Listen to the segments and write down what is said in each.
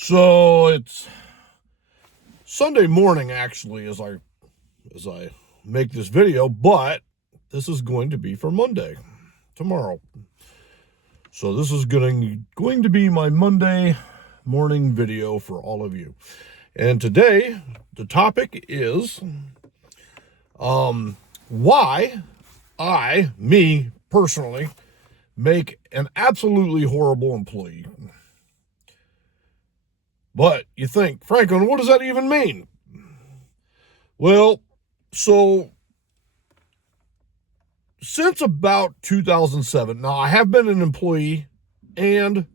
So it's Sunday morning, actually, as I make this video, but this is going to be for Monday, tomorrow. So this is going to be my Monday morning video for all of you. And today, the topic is why me personally, make an absolutely horrible employee. But you think, Franklin, what does that even mean? Well, so since about 2007, now I have been an employee and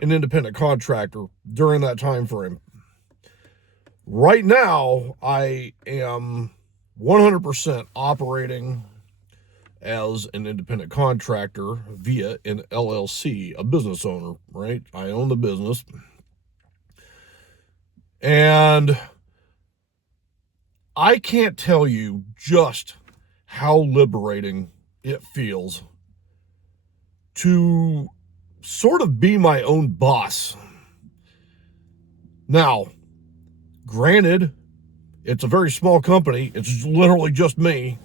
an independent contractor during that time frame. Right now, I am 100% operating as an independent contractor via an LLC, a business owner, right? I own the business. And I can't tell you just how liberating it feels to sort of be my own boss. Now, granted, it's a very small company. It's literally just me.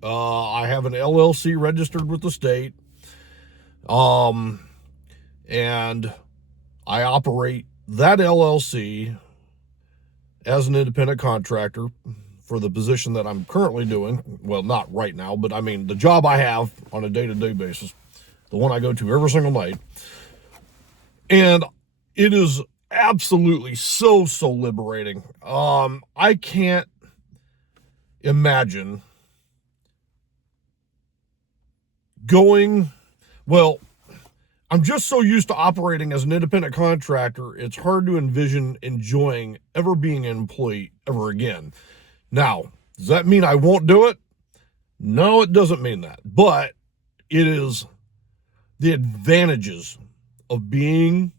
I have an LLC registered with the state. And I operate that LLC as an independent contractor for the position that I'm currently doing. Well, not right now, but I mean the job I have on a day-to-day basis, the one I go to every single night. And it is absolutely so liberating. I can't imagine I'm just so used to operating as an independent contractor, it's hard to envision enjoying ever being an employee ever again. Now, does that mean I won't do it? No, it doesn't mean that. But it is the advantages of being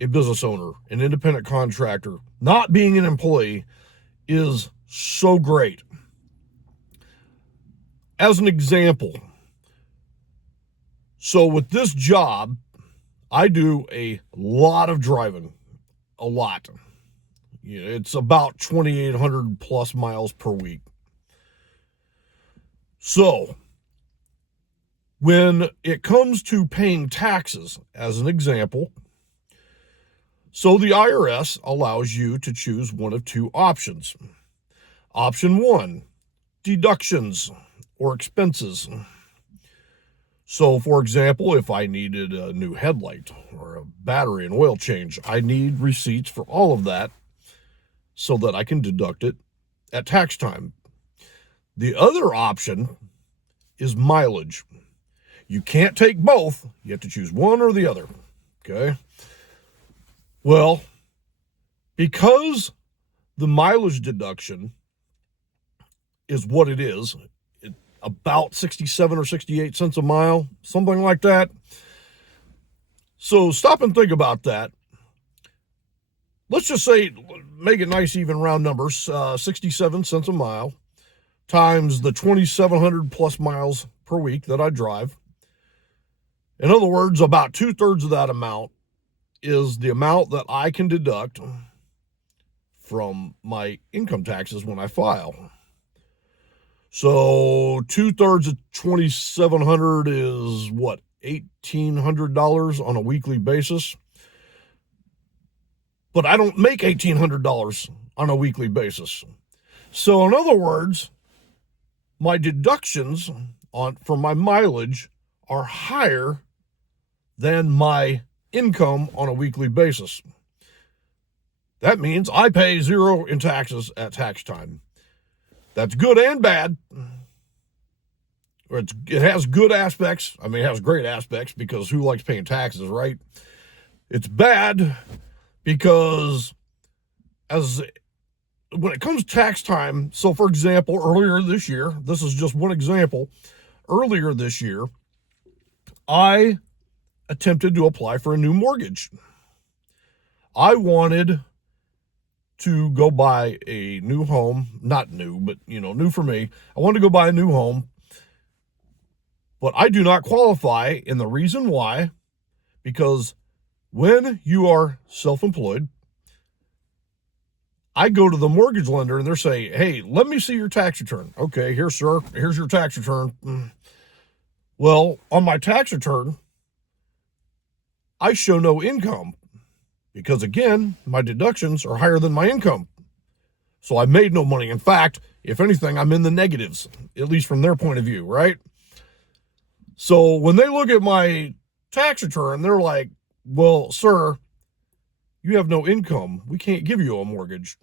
a business owner, an independent contractor, not being an employee is so great. As an example, so with this job, I do a lot of driving, a lot. It's about 2,800 plus miles per week. So when it comes to paying taxes, as an example, so the IRS allows you to choose one of two options. Option one, deductions or expenses. So, for example, if I needed a new headlight or a battery and oil change, I need receipts for all of that so that I can deduct it at tax time. The other option is mileage. You can't take both. You have to choose one or the other. Okay? Well, because the mileage deduction is what it is, about 67 or 68 cents a mile, something like that. So stop and think about that. Let's just say, make it nice, even round numbers, 67 cents a mile times the 2,700 plus miles per week that I drive. In other words, about 2/3 of that amount is the amount that I can deduct from my income taxes when I file. So 2/3 of 2,700 is what, $1,800 on a weekly basis. But I don't make $1,800 on a weekly basis. So in other words, my deductions for my mileage are higher than my income on a weekly basis. That means I pay zero in taxes at tax time. That's good and bad. It has good aspects. I mean, it has great aspects because who likes paying taxes, right? It's bad because when it comes to tax time, so for example, earlier this year, this is just one example, earlier this year, I attempted to apply for a new mortgage. I wanted to go buy a new home, not new, but new for me. I wanted to go buy a new home, but I do not qualify, and the reason why, because When you are self-employed, I go to the mortgage lender and they're saying, hey, let me see your tax return. Okay, here, sir, here's your tax return. Well, on my tax return, I show no income because, again, my deductions are higher than my income. So I made no money. In fact, if anything, I'm in the negatives, at least from their point of view, right? So when they look at my tax return, they're like, well, sir, you have no income. We can't give you a mortgage.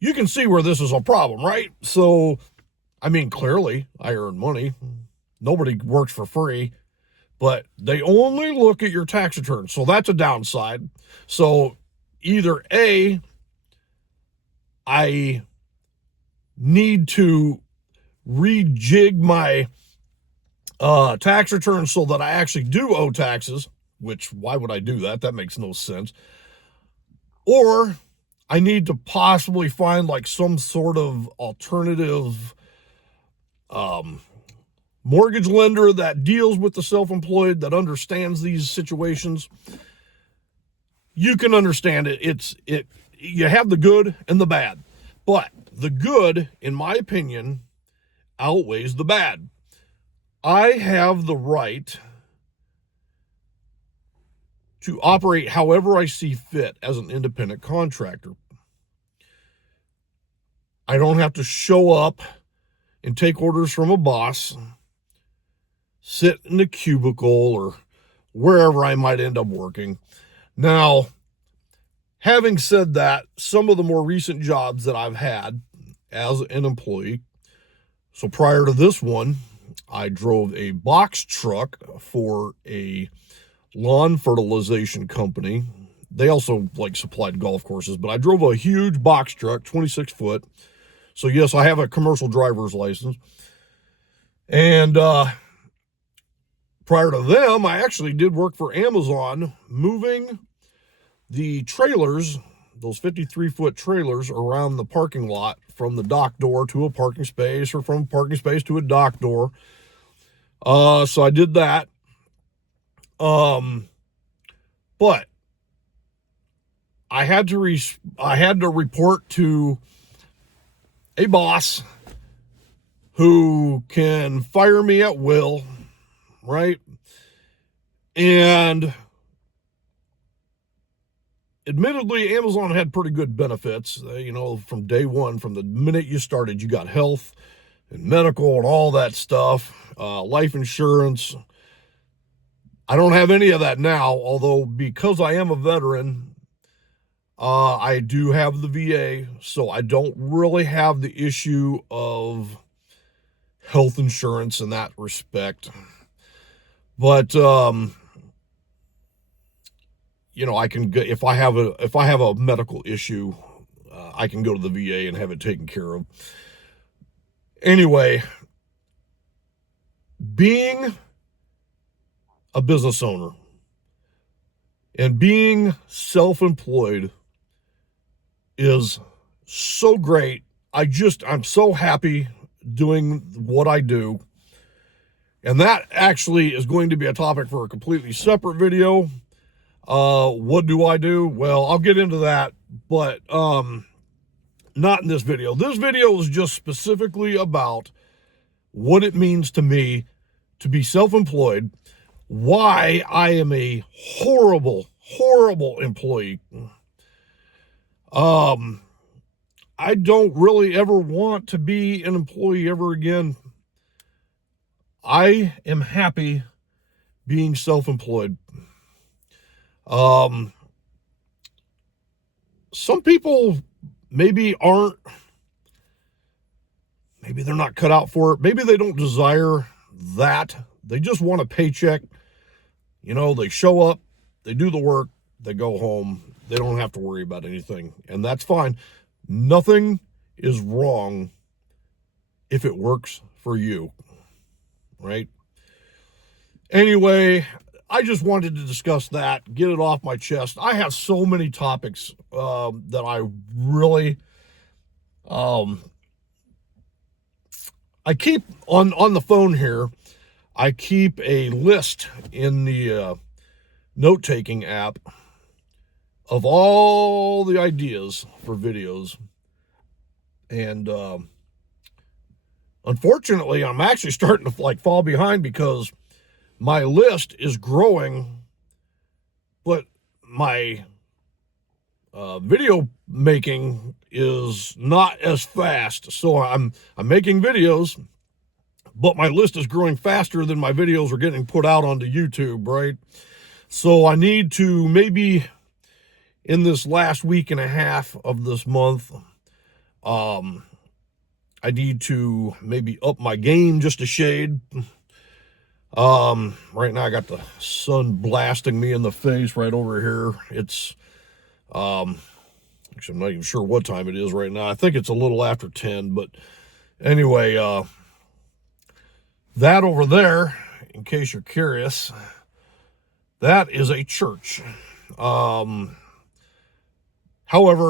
You can see where this is a problem, right? So, I mean, clearly I earn money. Nobody works for free, but they only look at your tax return. So that's a downside. So either A, I need to rejig my tax return so that I actually do owe taxes, which why would I do that? That makes no sense. Or I need to possibly find like some sort of alternative mortgage lender that deals with the self-employed, that understands these situations. You can understand it. You have the good and the bad, but the good, in my opinion, outweighs the bad. I have the right to operate however I see fit as an independent contractor. I don't have to show up and take orders from a boss, sit in a cubicle or wherever I might end up working. Now, having said that, some of the more recent jobs that I've had as an employee, so prior to this one, I drove a box truck for a lawn fertilization company. They also like supplied golf courses, but I drove a huge box truck, 26 foot. So yes, I have a commercial driver's license. And prior to them, I actually did work for Amazon, moving the trailers, those 53-foot trailers, around the parking lot from the dock door to a parking space, or from a parking space to a dock door. So I did that. But I had to report to a boss who can fire me at will, right? And admittedly, Amazon had pretty good benefits. From day one, from the minute you started, you got health and medical and all that stuff, life insurance. I don't have any of that now, although because I am a veteran, I do have the VA, so I don't really have the issue of health insurance in that respect. But I can get, if I have a medical issue, I can go to the VA and have it taken care of. Anyway, being a business owner and being self-employed is so great. I'm so happy doing what I do. And that actually is going to be a topic for a completely separate video. What do I do? Well, I'll get into that, but not in this video. This video is just specifically about what it means to me to be self-employed, why I am a horrible, horrible employee. I don't really ever want to be an employee ever again. I am happy being self-employed. Some people maybe they're not cut out for it. Maybe they don't desire that. They just want a paycheck. They show up, they do the work, they go home. They don't have to worry about anything, and that's fine. Nothing is wrong if it works for you, right? Anyway, I just wanted to discuss that, get it off my chest. I have so many topics that I really, I keep on the phone here. I keep a list in the note-taking app of all the ideas for videos. And unfortunately, I'm actually starting to fall behind because my list is growing, but my video making is not as fast. So I'm making videos, but my list is growing faster than my videos are getting put out onto YouTube, right? So I need to, maybe in this last week and a half of this month, I need to maybe up my game just a shade. Right now I got the sun blasting me in the face right over here. It's, actually I'm not even sure what time it is right now. I think it's a little after 10, but anyway, that over there, in case you're curious, that is a church. However,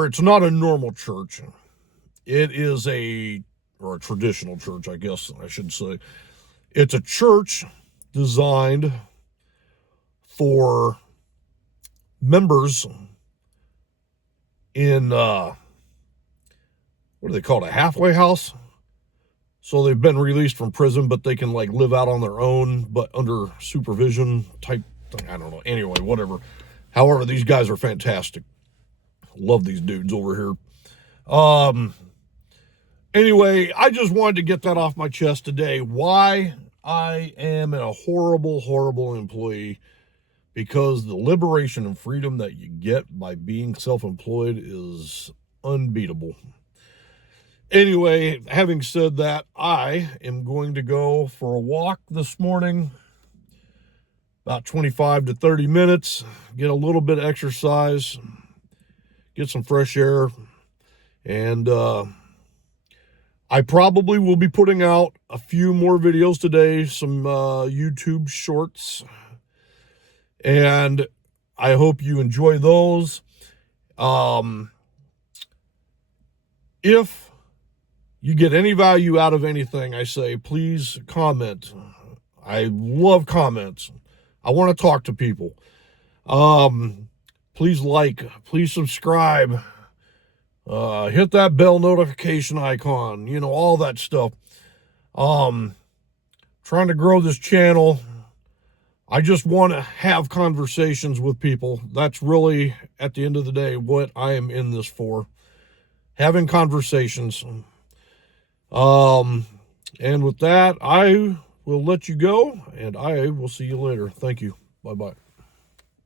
it's not a normal church. It is a traditional church, I guess I should say. It's a church designed for members in, what do they call it, a halfway house? So they've been released from prison, but they can live out on their own, but under supervision type thing. I don't know. Anyway, whatever. However, these guys are fantastic. Love these dudes over here. Anyway, I just wanted to get that off my chest today. Why I am a horrible, horrible employee, because the liberation and freedom that you get by being self-employed is unbeatable. Anyway, having said that, I am going to go for a walk this morning, about 25 to 30 minutes, get a little bit of exercise, get some fresh air, and I probably will be putting out a few more videos today, some YouTube shorts, and I hope you enjoy those. If you get any value out of anything I say, please comment. I love comments. I want to talk to people. Please please subscribe. Hit that bell notification icon, all that stuff. Trying to grow this channel. I just want to have conversations with people. That's really, at the end of the day, what I am in this for. Having conversations. And with that, I will let you go, and I will see you later. Thank you. Bye-bye.